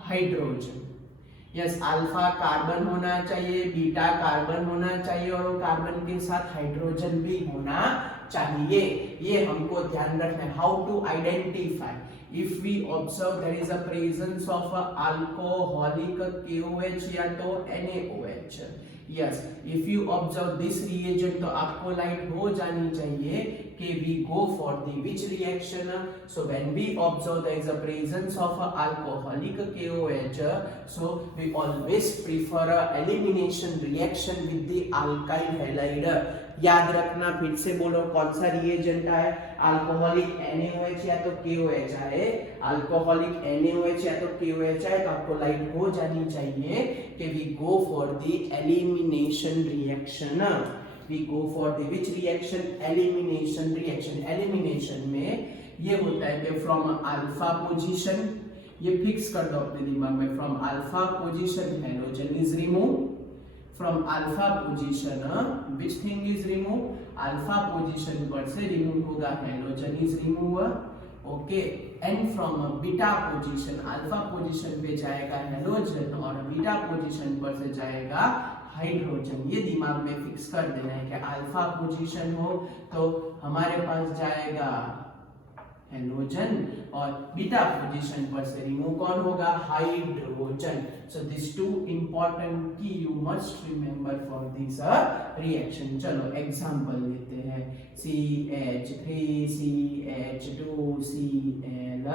hydrogen. Yes, alpha carbon होना चाहिए, बीटा कार्बन होना चाहिए, और वो कार्बन के साथ हाइड्रोजन भी होना चाहिए। ये हमको ध्यान रखना है। How to identify? If we observe there is a presence of alcoholic KOH या तो NaOH। Yes, if you observe this reagent, तो आपको लाइट हो जानी चाहिए कि we go for the which reaction? So when we observe there is a presence of a alcoholic KOH, so we always prefer a elimination reaction with the alkyl halide। याद रखना, फिर से बोलो कौन सा रिएजेंट आए? अल्कोहलिक NaOH या तो KOH आए, अल्कोहलिक NaOH या तो KOH आए, तो आपको लाइट हो जानी चाहिए कि we go for the elimination reaction। We go for the which reaction, elimination reaction. Elimination में ये होता है कि फ्रॉम अल्फा पोजीशन, ये फिक्स कर दो अपने दिमाग में, from alpha position halogen is remove, from alpha position which thing is remove, alpha position पर से रिमूव होगा halogen is remove, okay. And from beta position, alpha position पे जाएगा हैलोजन और बीटा पोजीशन पर से जाएगा हाइड्रोजन। ये दिमाग में फिक्स कर देना है कि अल्फा पोजीशन हो तो हमारे पास जाएगा हैलोजन और बीटा पोजीशन पर से रिमूव कौन होगा, hydrogen. So this two important key you must remember for this reaction. चलो एग्जांपल लेते हैं, CH3 CH2 Cl,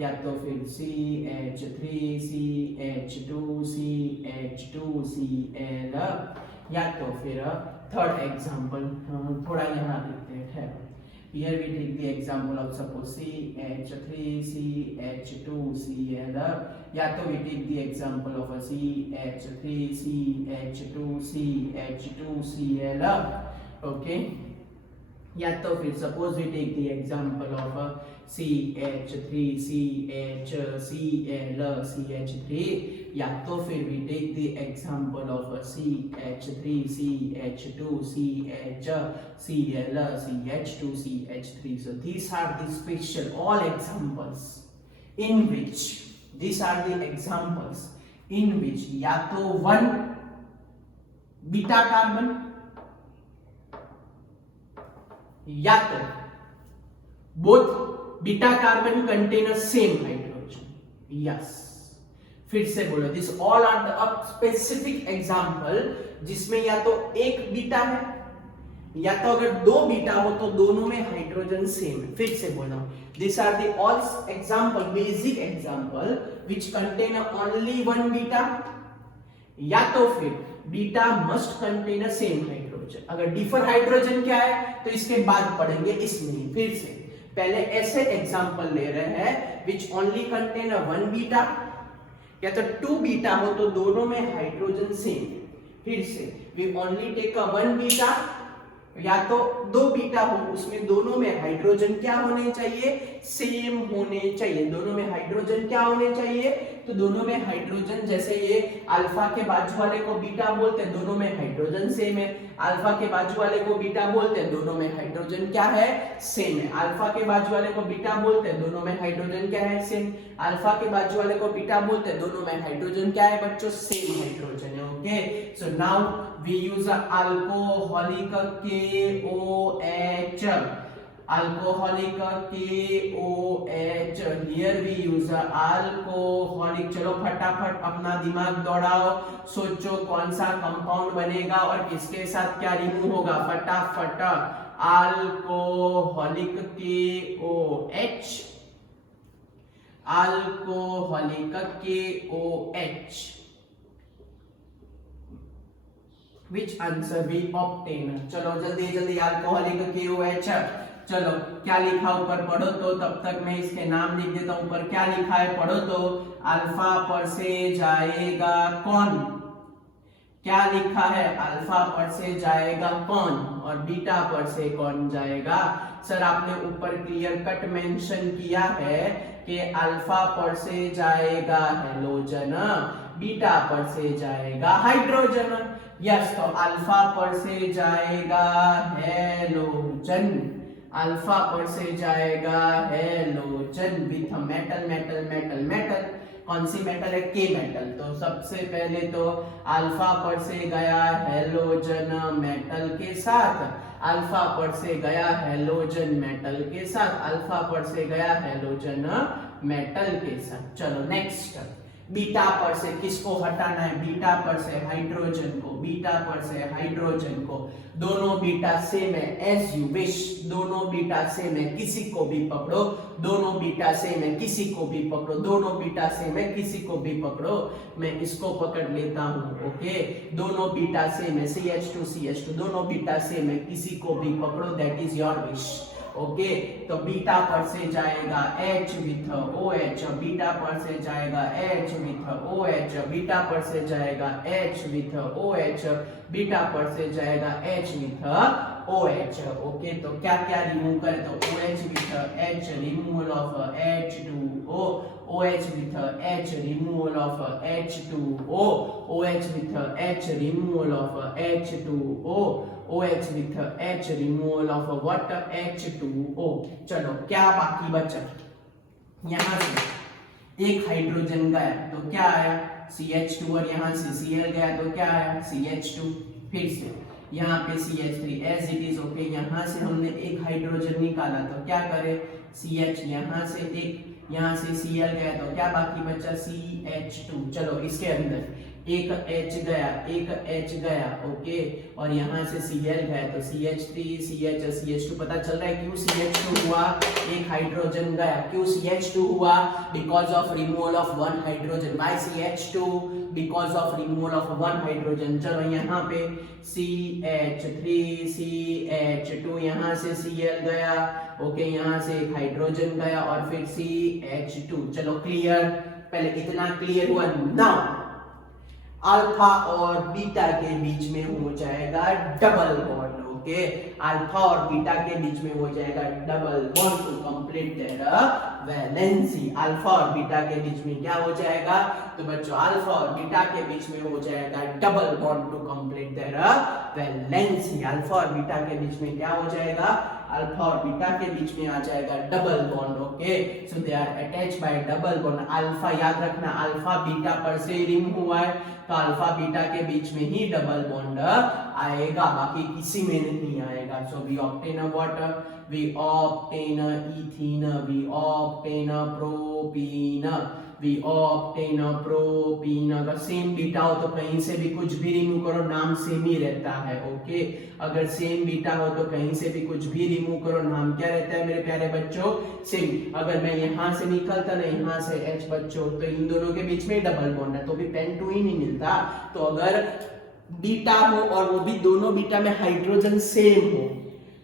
या तो फिर CH3 CH2 CH2 Cl, या तो फिर थर्ड एग्जांपल थोड़ा यहाँ देखते हैं। Here we take the example of suppose CH3 CH2 Cl, या तो we take the example of a CH3 CH2 CH2 Cl, okay, या तो फिर suppose we take the example of a CH3 CHCl CH3, या तो फिर we take the example of a CH3 CH2 CHCl CH2 CH3. So these are the special all examples in which, these are the examples in which या तो one beta carbon या तो both beta carbon contain a same hydrogen. Yes, फिर से बोलो, this all are the specific example जिसमें या तो एक बीटा है या तो अगर दो बीटा हो तो दोनों में हाइड्रोजन सेम है। फिर से बोलो, this are the all example, basic example which contain only one beta, या तो फिर beta must contain a same hydrogen. अगर डिफर हाइड्रोजन क्या है तो इसके बाद पढ़ेंगे, इसमें फिर से पहले ऐसे एग्जांपल ले रहे हैं which only contain a one beta, या तो टू बीटा हो तो दोनों में हाइड्रोजन सेम। फिर से we only take a one beta, या तो दो बीटा हो उसमें दोनों में हाइड्रोजन क्या होने चाहिए, सेम होने चाहिए। दोनों में हाइड्रोजन क्या होने चाहिए, तो दोनों में हाइड्रोजन, जैसे ये अल्फा के बाजू वाले को बीटा बोलते हैं, दोनों में हाइड्रोजन सेम है। अल्फा के बाजू वाले को बीटा बोलते हैं, दोनों में हाइड्रोजन क्या है, सेम है। अल्फा के बाजू वाले को बीटा बोलते हैं, दोनों में हाइड्रोजन क्या है, सेम। अल्फा के बाजू वाले को बीटा बोलते हैं, दोनों में हाइड्रोजन क्या है बच्चों, सेम हाइड्रोजन है। Okay, so now we use alcoholic KOH, alcoholic KOH, here we use alcoholic. चलो फटाफट अपना दिमाग दौड़ाओ, सोचो कौन सा कंपाउंड बनेगा और किसके साथ क्या रिमूव होगा, फटाफट। Alcoholic KOH, alcoholic KOH, which answer we obtain? चलो जल्दी जल्दी अल्कोहलिक KOH, चलो क्या लिखा ऊपर पढ़ो तो, तब तक मैं इसके नाम लिख देता हूं। ऊपर क्या लिखा है पढ़ो तो, अल्फा पर से जाएगा कौन, क्या लिखा है, अल्फा पर से जाएगा कौन और बीटा पर से कौन जाएगा। सर आपने ऊपर क्लियर कट मेंशन किया है कि अल्फा पर से जाएगा हैलोजन, बीटा पर से जाएगा हाइड्रोजन। यस, तो अल्फा पर से जाएगा हैलोजन, अल्फा पर से जाएगा halogen with metal metal metal metal. कौन सी मेटल है, के मेटल। तो सबसे पहले तो अल्फा पर से गया हैलोजन मेटल के साथ, अल्फा पर से गया हैलोजन मेटल के साथ, अल्फा पर से गया हैलोजन मेटल के साथ। चलो नेक्स्ट, बीटा पर से किसको हटाना है, बीटा पर से हाइड्रोजन को, बीटा पर से हाइड्रोजन को। दोनों बीटा सेम है, एज यू विश, दोनों बीटा सेम है, किसी को भी पकड़ो, दोनों बीटा सेम है, किसी को भी पकड़ो, दोनों बीटा सेम है, किसी को भी पकड़ो। मैं इसको पकड़ लेता हूं, ओके। दोनों बीटा सेम है, CH2 CH2, दोनों बीटा सेम है, किसी को भी पकड़ो, that is your wish. Okay, तो बीटा पर से जाएगा H विथ OH, बीटा पर से जाएगा H विथ OH, बीटा पर से जाएगा H विथ OH, बीटा पर से जाएगा H विथ OH। ओके, तो क्या क्या रिमूव करें, तो OH with H, removal of H2O, OH with H, removal of H2O, OH with H, removal of H2O, OH with H, removal of what, H2O। चलो क्या बाकी बचा, यहाँ से एक हाइड्रोजन गया तो क्या आया CH2, और यहाँ से Cl गया तो क्या आया CH2, फिर से यहाँ पे CH3 as it is. Okay, यहाँ से हमने एक हाइड्रोजन निकाला तो क्या करे CH, यहाँ से एक, यहाँ से Cl गया तो क्या बाकी बचा CH2। चलो इसके अंदर एक H गया, एक H गया, ओके, और यहाँ से Cl गया तो CH3 CH CH2। पता चल रहा है क्यों CH2 हुआ, एक हाइड्रोजन गया, क्यों CH2 हुआ, because of removal of one hydrogen. By CH2 because of removal of one hydrogen. चलो यहाँ पे CH3 CH2, यहाँ से Cl गया, ओके, यहाँ से एक हाइड्रोजन गया और फिर CH2। चलो क्लियर, पहले इतना क्लियर हुआ। नाउ अल्फा और बीटा के बीच में हो जाएगा डबल बॉन्ड। ओके, अल्फा और बीटा के बीच में हो जाएगा double bond to complete their valency. Alpha और बीटा के बीच में क्या हो जाएगा, तो बच्चों अल्फा और बीटा के बीच में हो जाएगा double bond to complete their valency. Alpha और बीटा के बीच में क्या हो जाएगा, अल्फा और बीटा के बीच में आ जाएगा double bond. Okay, so they are attached by double bond. Alpha याद रखना, अल्फा बीटा पर से रिंग हुआ है तो अल्फा बीटा के बीच में ही डबल बॉन्ड आएगा, बाकी किसी में नहीं आएगा। So we obtain what, we obtain ethene, we obtain propene, we obtain propene. अगर सेम बीटा हो तो कहीं से भी कुछ भी रिमूव करो, नाम सेम ही रहता है। ओके, अगर सेम बीटा हो तो कहीं से भी कुछ भी रिमूव करो, नाम क्या रहता है मेरे प्यारे बच्चों, सेम। अगर मैं यहाँ से निकलता ना, यहाँ से H बच्चों, तो इन दोनों के बीच में डबल बॉन्ड है तो भी पेंटू ही नहीं मिलता। तो अगर बीटा हो और वो भी दोनों बीटा में हाइड्रोजन सेम हो,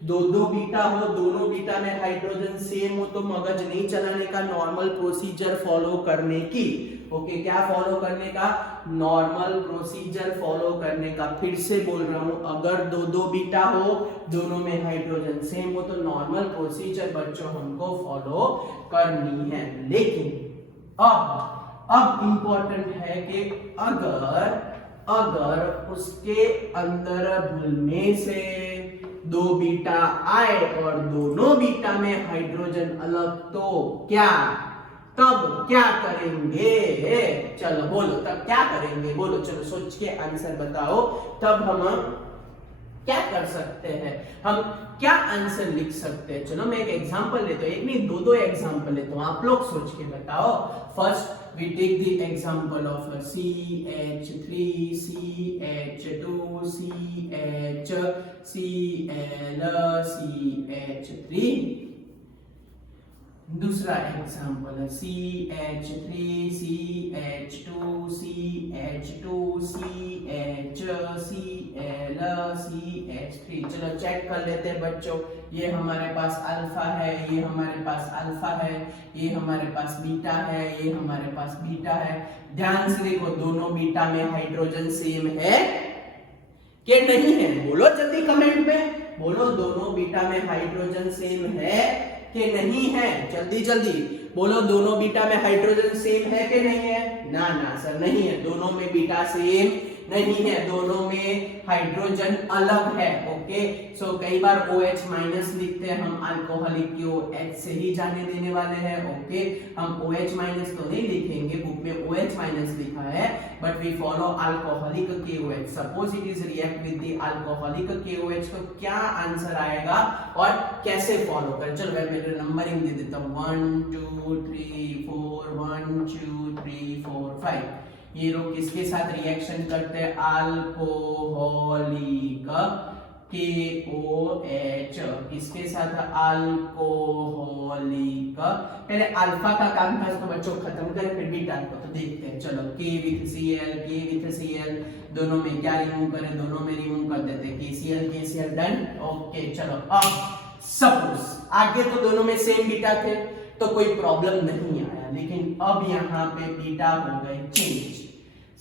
दो बीटा हो, दोनों बीटा में हाइड्रोजन सेम हो, तो मगज नहीं चलाने का, नॉर्मल प्रोसीजर फॉलो करने की। ओके, क्या फॉलो करने का, नॉर्मल प्रोसीजर फॉलो करने का। फिर से बोल रहा हूं, अगर दो बीटा हो, दोनों में हाइड्रोजन सेम हो, तो नॉर्मल प्रोसीजर बच्चों हमको फॉलो करनी है। लेकिन अब इंपॉर्टेंट है कि अगर उसके अंदर भूलने से दो बीटा आए और दोनों बीटा में हाइड्रोजन अलग, तो क्या, तब क्या करेंगे, चलो बोलो तब क्या करेंगे, बोलो, चलो सोच के आंसर बताओ। तब हम क्या कर सकते हैं, हम क्या आंसर लिख सकते हैं। चलो मैं एक एग्जांपल लेता हूं, एक नहीं दो एग्जांपल लेता हूं, आप लोग सोच के बताओ। First we take the example of CH3 CH2 CH Cl CH3। दूसरा एग्जांपल है CH3 CH2 CH2 CH Cl CH3। चलो चेक कर लेते हैं बच्चों, ये हमारे पास अल्फा है, ये हमारे पास अल्फा है, ये हमारे पास बीटा है, ये हमारे पास बीटा है। ध्यान से देखो, दोनों बीटा में हाइड्रोजन सेम है कि नहीं है, बोलो जल्दी कमेंट में, बोलो दोनों बीटा में हाइड्रोजन सेम है कि नहीं है, जल्दी जल्दी बोलो, दोनों बीटा में हाइड्रोजन सेम है कि नहीं है। ना ना सर नहीं है, दोनों में बीटा सेम नहीं है, दोनों में हाइड्रोजन अलग है। ओके, सो कई बार OH माइनस लिखते हैं हम, अल्कोहलिक की OH से ही जाने देने वाले हैं। ओके, हम OH माइनस तो नहीं लिखेंगे, बुक में OH माइनस लिखा है, but we follow alcoholic KOH। Suppose it is react with the alcoholic KOH, तो क्या आंसर आएगा और कैसे फॉलो करें। चलो मैं मेरे नंबरिंग दे देता हूं, 1 2 3 4 1 2 3 4 5। ये लोग किसके साथ रिएक्शन करते हैं, अल्कोहलिक KOH, किसके साथ, अल्कोहलिक। पहले अल्फा का काम था तो बच्चों खत्म करें, फिर बीटा को तो देखते हैं। चलो K विथ Cl दोनों में क्या रिमूव करें, दोनों में रिमूव कर देते हैं KCl डन। ओके, चलो अब सपोज आगे तो दोनों में सेम बीटा थे तो कोई प्रॉब्लम नहीं आया, लेकिन अब यहाँ पे बीटा हो गए चेंज।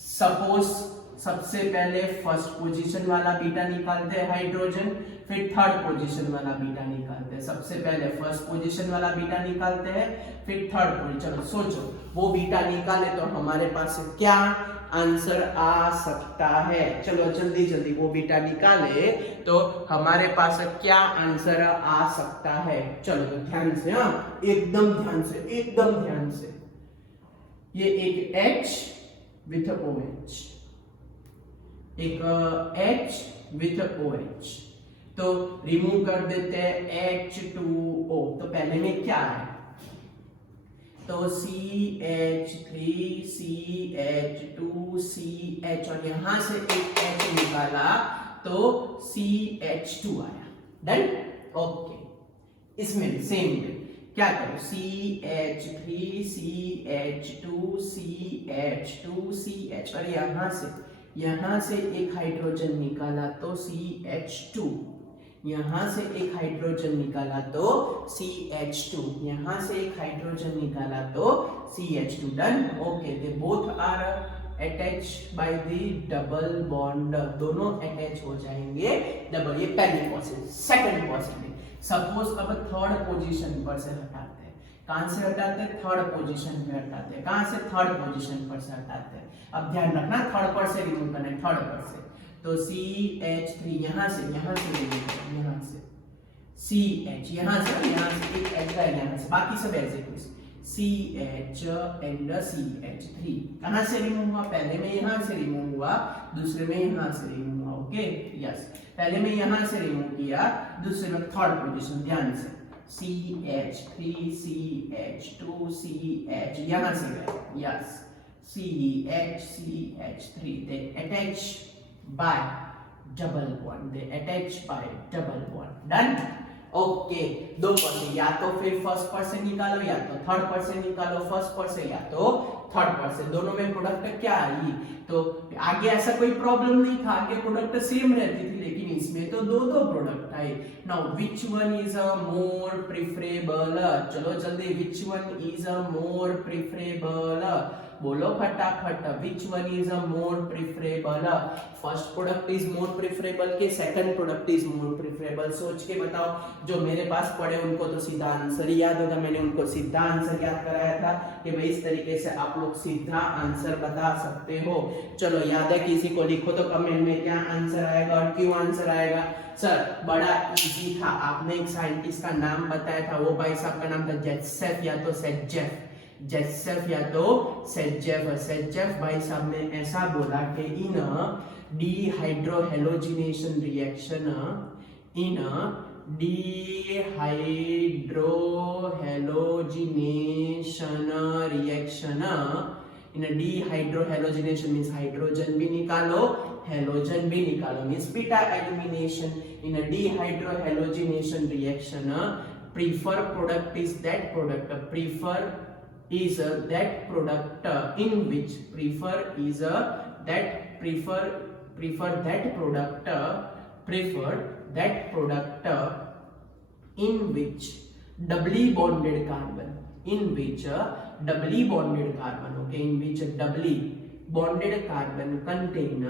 सपोज सबसे पहले फर्स्ट पोजीशन वाला बीटा निकालते हैं हाइड्रोजन, फिर थर्ड पोजीशन वाला बीटा निकालते हैं। सबसे पहले फर्स्ट पोजीशन वाला बीटा निकालते हैं, फिर थर्ड पोजीशन। चलो सोचो, वो बीटा निकाले तो हमारे पास क्या आंसर आ सकता है? चलो जल्दी जल्दी वो बीटा निकाले तो हमारे पास क्या आंसर आ सकता है? चलो तो ध्यान से, हाँ एकदम ध्यान से, एकदम ध्यान से। ये एक H विथ OH, एक H विथ OH, तो रिमूव कर देते हैं H2O। तो पहले में क्या है? तो CH3 CH2 CH, और यहां से एक H निकाला तो CH2 आया। डन? ओके, इसमें सेम वे क्या करो, CH3 CH2 CH2 CH, और यहां से एक हाइड्रोजन निकाला तो CH2, यहां से एक हाइड्रोजन निकाला तो CH2, यहां से एक हाइड्रोजन निकाला तो CH2। Done? Okay, they both are attached by the double bond, दोनों अटैच हो जाएंगे डबल। ये पहली पॉसिबिलिटी। सेकंड पॉसिबिलिटी, सपोज अब थर्ड पोजीशन पर से हटाते हैं। कहां से हटाते हैं? थर्ड पोजीशन पे हटाते हैं। कहां से? थर्ड पोजीशन पर से हटाते हैं। अब ध्यान रखना, थर्ड पर से रिमूव करना है, थर्ड पर से। तो CH3 यहां से रिमूव करो, यहां से CH, यहां से एक H का, यहां से बाकी सब ऐसे कुछ CH एंड CH3। कहां से रिमूव हुआ? पहले में यहां से रिमूव हुआ, दूसरे में यहां से रिमूव हुआ। ओके, यस, पहले में यहां से रिमूव किया, दूसरे में थर्ड पोजीशन। ध्यान से CH3 CH2 CH, यहां से गए, yes CH CH3, they attach by double bond, they attach by double bond। Done? Okay, दो पर से, या तो फिर फर्स्ट पर से निकालो या तो थर्ड पर से निकालो, फर्स्ट पर से या तो थर्ड पर से, दोनों में प्रोडक्ट क्या आई? तो आगे ऐसा कोई प्रॉब्लम नहीं था, आगे प्रोडक्ट सेम रहती थी, लेकिन इसमें तो दो प्रोडक्ट आए। Now which one is a more preferable? चलो जल्दी, which one is a more preferable? बोलो फटाफट, which one is a more preferable? First product is more preferable के second product is more preferable? सोच के बताओ। जो मेरे पास पढ़े उनको तो सीधा आंसर याद होगा, मैंने उनको सीधा आंसर याद कराया था कि भाई इस तरीके से आप लोग सीधा आंसर बता सकते हो। चलो याद है किसी को? लिखो तो कमेंट में क्या आंसर आएगा और क्यों आंसर आएगा। सर बड़ा इजी था, आपने एक साइंटिस्ट का नाम बताया था, वो भाई साहब का नाम था जेसेफ या तो सेजेफ, जेसेफ या तो सेजेफ। सेजेफ भाई साहब ने ऐसा बोला कि इन डिहाइड्रोहेलोजिनेशन रिएक्शन, इन डिहाइड्रोहेलोजिनेशन रिएक्शन, इन डिहाइड्रोहेलोजिनेशन मींस हाइड्रोजन भी निकालो, हेलोजन भी निकालो means beta elimination. In dehydrohalogenation reaction prefer product is that product, prefer is that product in which prefer is that prefer that product in which doubly bonded carbon, in which doubly bonded carbon, okay, in which doubly bonded carbon contain,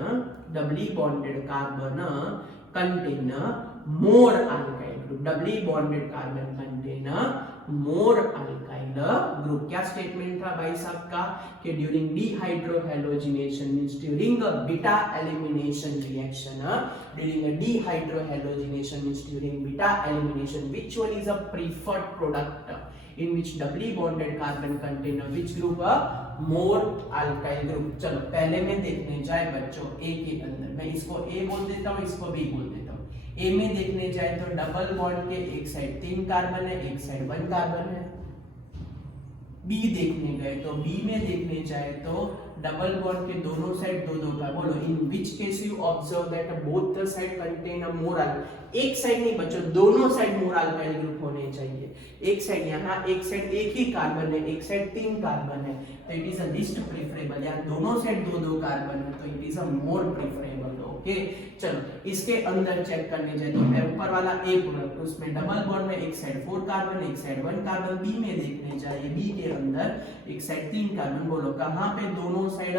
doubly bonded carbon contain more alkyl group, doubly bonded carbon contain more alkyl group। क्या statement था भाई साहब का कि during dehydrohalogenation means during a beta elimination reaction, during a dehydrohalogenation means during beta elimination which one is a preferred product in which doubly bonded carbon contain which group? more alkyl group। चलो पहले में देखने जाए बच्चों ए के अंदर, मैं इसको ए बोल देता हूँ, इसको बी बोल देता हूँ। ए में देखने जाए तो डबल बॉन्ड के एक साइड 3 कार्बन है, एक साइड 1 कार्बन है। बी देखने गए तो बी में देखने जाए तो डबल बॉन्ड के दोनों साइड दो दो का, बोलो in which case you observe that both the side contain a more alkyl, एक साइड नहीं बच्चों, दोनों साइड मोर अल्काइल ग्रुप होने चाहिए, एक साइड यहाँ, एक साइड एक ही कार्बन है, एक साइड 3 कार्बन है, तो it is a least preferable, या दोनों साइड दो दो कार्बन है, तो it is a more preferable. Okay चलो इसके अंदर चेक करने जाए तो मैं ऊपर वाला ए प्रोडक्ट, उसमें डबल बॉन्ड में एक साइड 4 कार्बन, एक साइड 1 कार्बन, बी में देखने चाहिए, बी के अंदर एक साइड 3 कार्बन, बोलो कहां पे दोनों साइड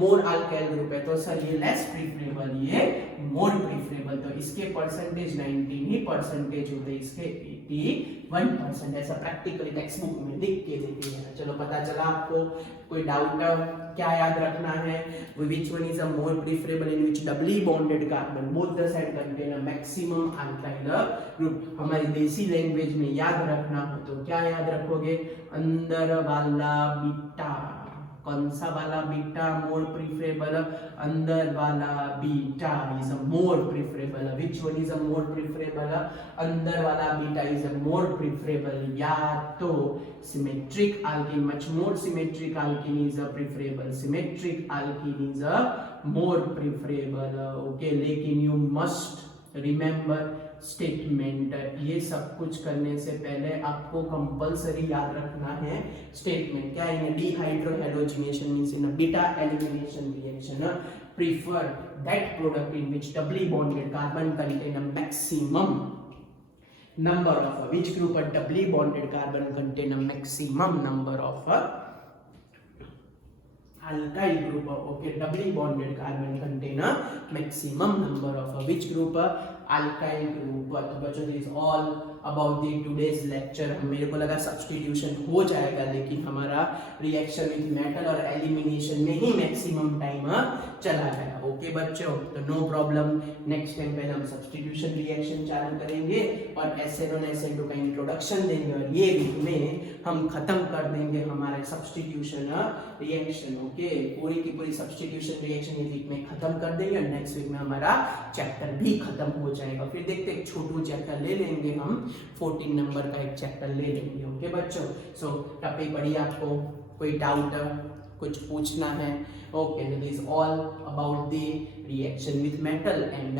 मोर अल्काइल ग्रुप है, तो सर ये लेस प्रेफरेबल, ये मोर प्रेफरेबल, तो इसके परसेंटेज 19 ही परसेंटेज होते हैं, इसके 81%, ऐसा प्रैक्टिकली टेक्स्ट बुक में लिख के देते हैं। चलो पता चला आपको, कोई डाउट क्या याद रखना है, which one is a more preferable in which doubly bonded carbon both the side contain a maximum alkyl group, हमारी देसी लैंग्वेज में याद रखना हो तो क्या याद रखोगे, अंदर वाला बीटा, कौन सा वाला बीटा मोर प्रेफरेबल, अंदर वाला beta is a more preferable, which one is a more preferable, अंदर वाला beta is a more preferable, या तो symmetric alkene, much more symmetric alkene is a preferable, symmetric alkene is a more preferable, okay, लेकिन you must remember statement, ये सब कुछ करने से पहले आपको कंपलसरी याद रखना है स्टेटमेंट, क्या है, dehydrohalogenation means in a beta elimination reaction prefer that product in which doubly bonded carbon contain a maximum number of which group a doubly bonded carbon contain a maximum number of alkyl group, okay, doubly bonded carbon contain a maximum number of which group alkyl group। तो बच्चों this all about the today's lecture, मेरे को लगा substitution हो जाएगा, लेकिन हमारा reaction with metal और एलिमिनेशन में ही मैक्सिमम टाइम चला गया। ओके बच्चों, तो नो प्रॉब्लम, नेक्स्ट टाइम पहले हम सब्स्टिट्यूशन रिएक्शन चालू करेंगे और SN1 SN2 का इंट्रोडक्शन देंगे, और ये वीक में हम खत्म कर देंगे हमारे सब्स्टिट्यूशन रिएक्शन। ओके, पूरी की पूरी सब्स्टिट्यूशन रिएक्शन ये वीक में खत्म कर देंगे, और नेक्स्ट वीक में हमारा चैप्टर भी खत्म हो जाएगा। फिर देखते एक छोटू चैप्टर ले लेंगे हम, 14 नंबर का एक चैप्टर ले लेंगे। ओके बच्चों, सो टॉपिक पढ़िए, आपको कोई डाउट कुछ पूछना है? Okay, this is all about the reaction with metal and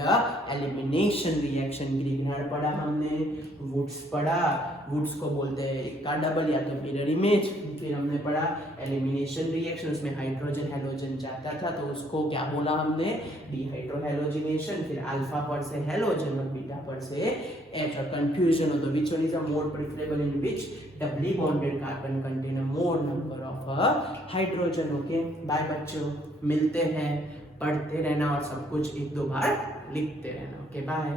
elimination reaction. Grignard पढ़ा हमने, वुड्स पढ़ा, वुड्स को बोलते हैं का डबल या तो मिरर इमेज। फिर हमने पढ़ा एलिमिनेशन रिएक्शन, उसमें हाइड्रोजन हेलोजन जाता था तो उसको क्या बोला हमने, डिहाइड्रोहेलोजिनेशन। फिर अल्फा पर से हेलोजन और बीटा पर से एच, और कंफ्यूजन हो तो which one is a more preferable in which doubly bonded carbon contain a more number of hydrogen. Okay bye बच्चों, मिलते हैं, पढ़ते रहना और सब कुछ एक दो बार लिखते रहना। Okay bye.